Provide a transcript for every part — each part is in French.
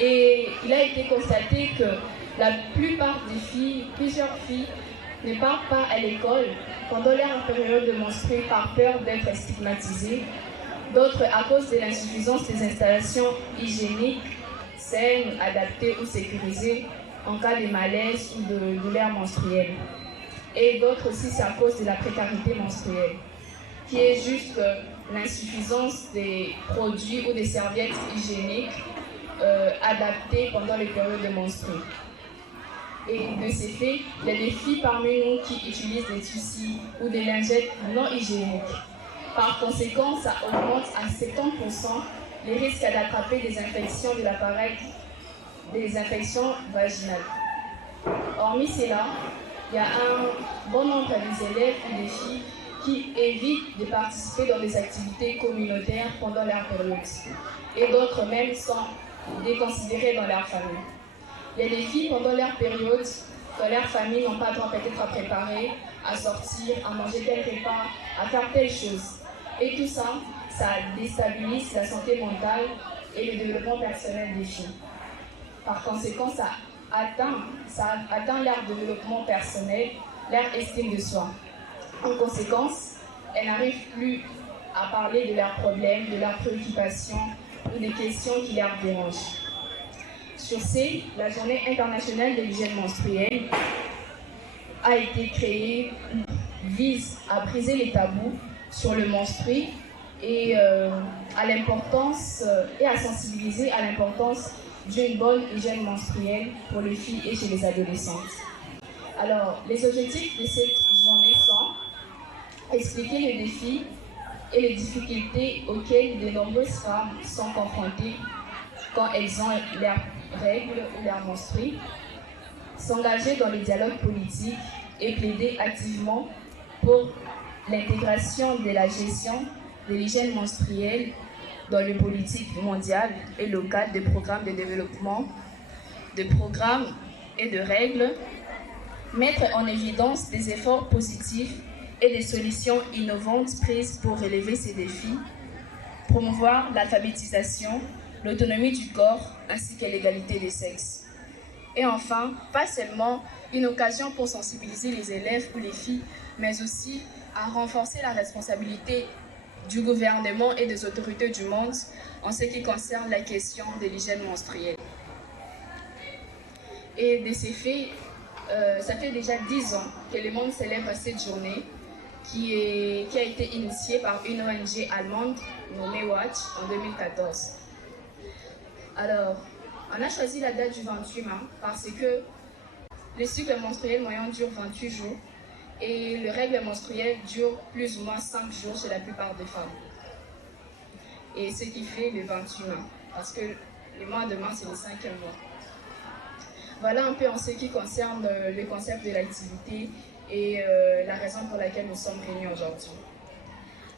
Et il a été constaté que la plupart des filles, plusieurs filles, ne partent pas à l'école pendant leur période de menstruée par peur d'être stigmatisées. D'autres à cause de l'insuffisance des installations hygiéniques, saines, adaptées ou sécurisées en cas de malaise ou de douleur menstruelle. Et d'autres aussi, c'est à cause de la précarité menstruelle, qui est juste l'insuffisance des produits ou des serviettes hygiéniques adaptées pendant les périodes de menstruée. Et de ces faits, il y a des filles parmi nous qui utilisent des tissus ou des lingettes non hygiéniques. Par conséquent, ça augmente à 70% les risques d'attraper des infections de l'appareil, des infections vaginales. Hormis cela, il y a un bon nombre des élèves et des filles qui évitent de participer dans des activités communautaires pendant leur période. Et d'autres même sont déconsidérées dans leur famille. Il y a des filles pendant leur période que leurs familles n'ont pas le droit peut-être à préparer, à sortir, à manger tel repas, à faire telle chose. Et tout ça, ça déstabilise la santé mentale et le développement personnel des filles. Par conséquent, ça atteint leur développement personnel, leur estime de soi. En conséquence, elles n'arrivent plus à parler de leurs problèmes, de leurs préoccupations ou des questions qui leur dérangent. Sur ce, la Journée internationale de l'hygiène menstruelle a été créée, vise à briser les tabous sur le menstru et à l'importance et à sensibiliser à l'importance d'une bonne hygiène menstruelle pour les filles et chez les adolescentes. Alors, les objectifs de cette journée sont expliquer les défis et les difficultés auxquelles de nombreuses femmes sont confrontées quand elles ont leurs règles ou leurs menstrues, s'engager dans le dialogue politique et plaider activement pour l'intégration de la gestion de l'hygiène menstruelle dans les politiques mondiales et locales des programmes de développement, de programmes et de règles, mettre en évidence des efforts positifs et des solutions innovantes prises pour relever ces défis, promouvoir l'alphabétisation, l'autonomie du corps ainsi que l'égalité des sexes. Et enfin, pas seulement une occasion pour sensibiliser les élèves ou les filles, mais aussi à renforcer la responsabilité du gouvernement et des autorités du monde en ce qui concerne la question de l'hygiène menstruelle. Et de ces faits, ça fait déjà 10 ans que le monde célèbre cette journée qui a été initiée par une ONG allemande nommée Watch en 2014. Alors, on a choisi la date du 28 mars parce que le cycle menstruel moyen dure 28 jours et le règle menstruelle dure plus ou moins 5 jours chez la plupart des femmes. Et ce qui fait le 28 mars, parce que le mois de mars, c'est le 5e mois. Voilà un peu en ce qui concerne le concept de l'activité et la raison pour laquelle nous sommes réunis aujourd'hui.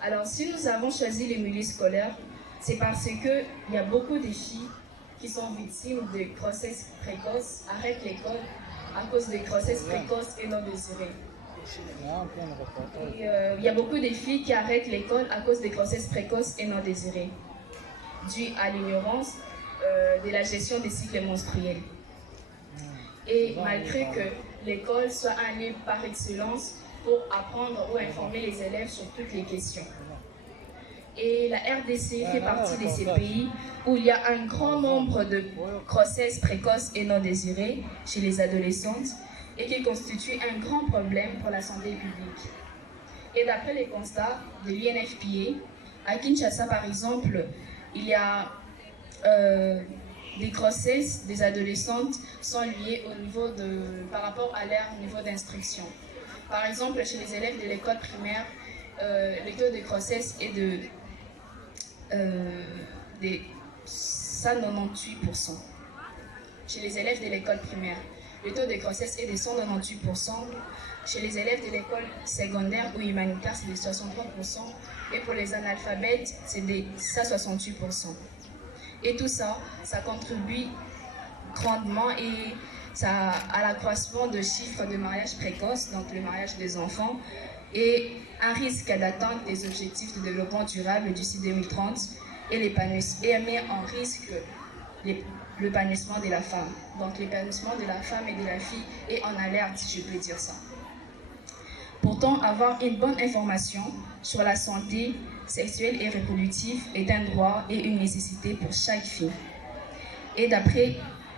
Alors, si nous avons choisi les milieux scolaires, c'est parce qu'il y a beaucoup de filles qui sont victimes de grossesses précoces, arrêtent l'école à cause de grossesses précoces et non désirées. Il y a beaucoup de filles qui arrêtent l'école à cause des grossesses précoces et non désirées, dues à l'ignorance de la gestion des cycles menstruels. Et malgré que l'école soit un lieu par excellence pour apprendre ou informer les élèves sur toutes les questions. Et la RDC fait partie de ces pays où il y a un grand nombre de grossesses précoces et non désirées chez les adolescentes et qui constitue un grand problème pour la santé publique. Et d'après les constats de l'INFPA, à Kinshasa par exemple, il y a des grossesses des adolescentes sont liées par rapport à leur niveau d'instruction. Par exemple, chez les élèves de l'école primaire, le taux de grossesse est de 198%. Chez les élèves de l'école primaire, le taux de grossesse est de 198%. Chez les élèves de l'école secondaire ou humanitaire, c'est de 63%. Et pour les analphabètes, c'est de 168%. Et tout ça, ça contribue grandement à l'accroissement de chiffres de mariage précoce, donc le mariage des enfants, et un risque d'atteindre les objectifs de développement durable d'ici 2030 et met en risque l'épanouissement de la femme. Donc l'épanouissement de la femme et de la fille est en alerte, si je peux dire ça. Pourtant, avoir une bonne information sur la santé sexuelle et reproductive est un droit et une nécessité pour chaque fille. Et d'après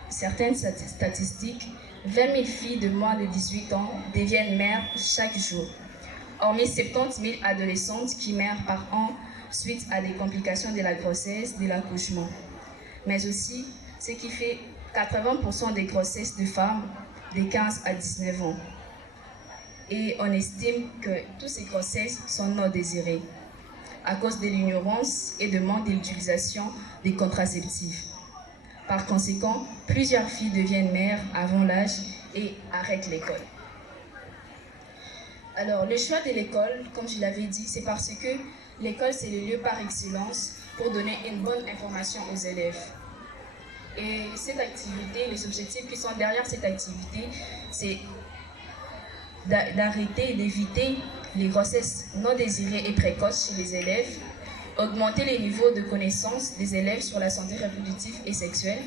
certaines statistiques, 20 000 filles de moins de 18 ans deviennent mères chaque jour. Hormis 70 000 adolescentes qui meurent par an suite à des complications de la grossesse, de l'accouchement. Mais aussi, ce qui fait 80% des grossesses de femmes de 15 à 19 ans. Et on estime que toutes ces grossesses sont non désirées à cause de l'ignorance et de manque de l'utilisation des contraceptifs. Par conséquent, plusieurs filles deviennent mères avant l'âge et arrêtent l'école. Alors, le choix de l'école, comme je l'avais dit, c'est parce que l'école, c'est le lieu par excellence pour donner une bonne information aux élèves. Et cette activité, les objectifs qui sont derrière cette activité, c'est d'arrêter et d'éviter les grossesses non désirées et précoces chez les élèves, augmenter les niveaux de connaissance des élèves sur la santé reproductive et sexuelle,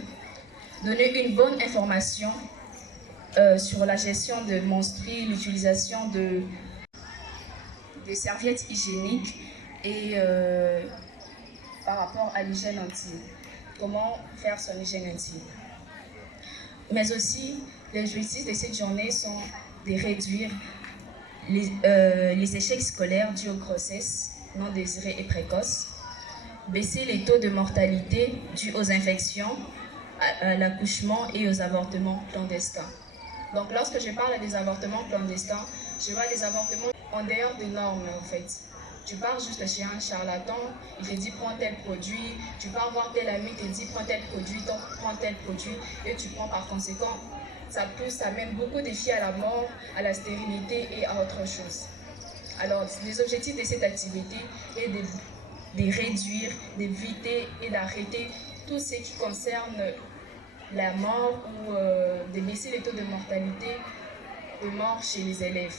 donner une bonne information sur la gestion de menstrues, l'utilisation de serviettes hygiéniques et par rapport à l'hygiène intime, comment faire son hygiène intime. Mais aussi, les objectifs de cette journée sont de réduire les échecs scolaires dus aux grossesses non désirées et précoces, baisser les taux de mortalité dus aux infections, à l'accouchement et aux avortements clandestins. Donc lorsque je parle des avortements clandestins, je vois des avortements en dehors des normes en fait. Tu pars juste chez un charlatan, il te dit prends tel produit, tu pars voir tel ami, il te dit prends tel produit, donc prends tel produit et tu prends par conséquent. Ça mène beaucoup de filles à la mort, à la stérilité et à autre chose. Alors, les objectifs de cette activité est de réduire, d'éviter et d'arrêter tout ce qui concerne la mort ou de baisser les taux de mortalité de mort chez les élèves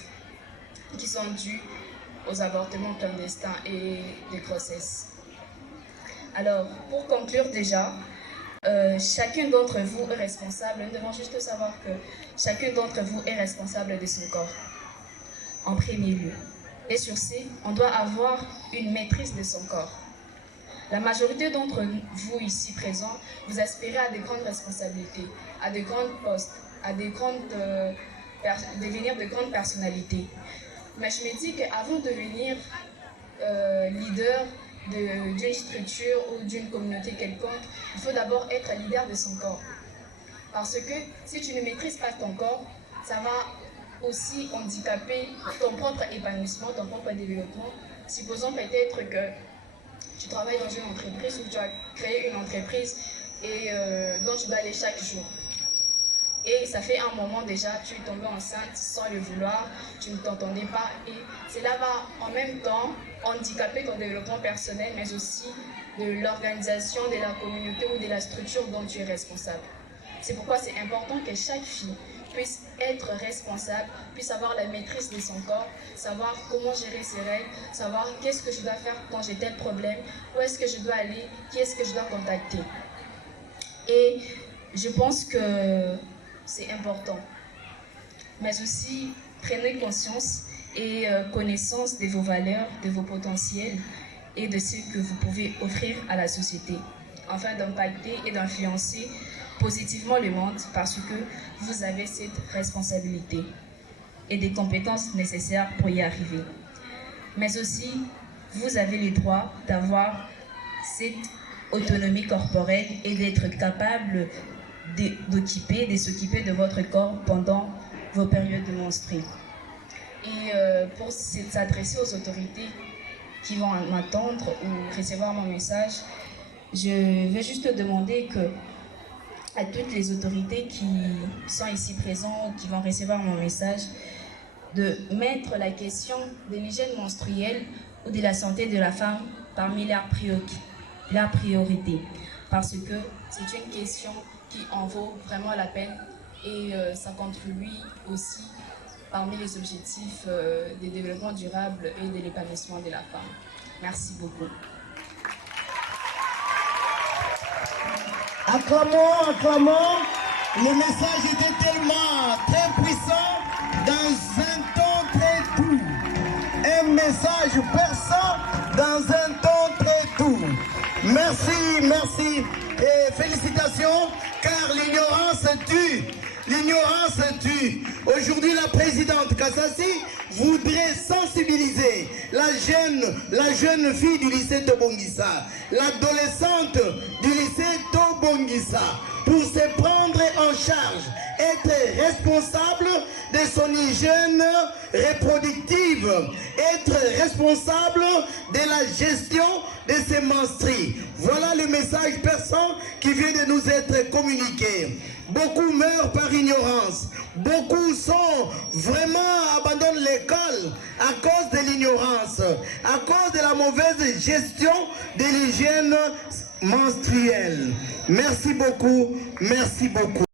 qui sont dus aux avortements clandestins et des grossesses. Alors, pour conclure déjà, chacun d'entre vous est responsable, nous devons juste savoir que chacun d'entre vous est responsable de son corps, en premier lieu. Et sur ce, on doit avoir une maîtrise de son corps. La majorité d'entre vous ici présents, vous aspirez à de grandes responsabilités, à de grands postes, à devenir de grandes personnalités. Mais je me dis qu'avant de devenir leader d'une structure ou d'une communauté quelconque, il faut d'abord être leader de son corps. Parce que si tu ne maîtrises pas ton corps, ça va aussi handicaper ton propre épanouissement, ton propre développement. Supposons peut-être que tu travailles dans une entreprise ou tu as créé une entreprise et dont tu dois aller chaque jour. Et ça fait un moment déjà, tu es tombée enceinte sans le vouloir, tu ne t'entendais pas et cela va en même temps handicaper ton développement personnel mais aussi de l'organisation de la communauté ou de la structure dont tu es responsable. C'est pourquoi c'est important que chaque fille puisse être responsable, puisse avoir la maîtrise de son corps, savoir comment gérer ses règles, savoir qu'est-ce que je dois faire quand j'ai tel problème, où est-ce que je dois aller, qui est-ce que je dois contacter. Et je pense que c'est important. Mais aussi, prenez conscience et connaissance de vos valeurs, de vos potentiels et de ce que vous pouvez offrir à la société, afin d'impacter et d'influencer positivement le monde parce que vous avez cette responsabilité et des compétences nécessaires pour y arriver. Mais aussi, vous avez le droit d'avoir cette autonomie corporelle et d'être capable de s'occuper de votre corps pendant vos périodes de menstrues. Et pour s'adresser aux autorités qui vont m'attendre ou recevoir mon message, je vais juste demander à toutes les autorités qui sont ici présentes, qui vont recevoir mon message, de mettre la question de l'hygiène menstruelle ou de la santé de la femme parmi leurs priorités. Parce que c'est une question qui en vaut vraiment la peine et ça contribue aussi parmi les objectifs du développement durable et de l'épanouissement de la femme. Merci beaucoup. Acclamons, acclamons. Le message était tellement très puissant dans un ton très doux. Un message perçant dans un ton très doux. Merci, merci et félicitations car l'ignorance tue. L'ignorance tue. Aujourd'hui, la présidente Kassassi voudrait sensibiliser la jeune fille du lycée Tobongissa, l'adolescente du lycée Tobongissa, pour se prendre en charge, être responsable de son hygiène reproductive, être responsable de la gestion de ses menstrues. Voilà le message perçant qui vient de nous être communiqué. Beaucoup meurent par ignorance. Beaucoup sont vraiment abandonnent l'école à cause de l'ignorance, à cause de la mauvaise gestion de l'hygiène menstruelle. Merci beaucoup, merci beaucoup.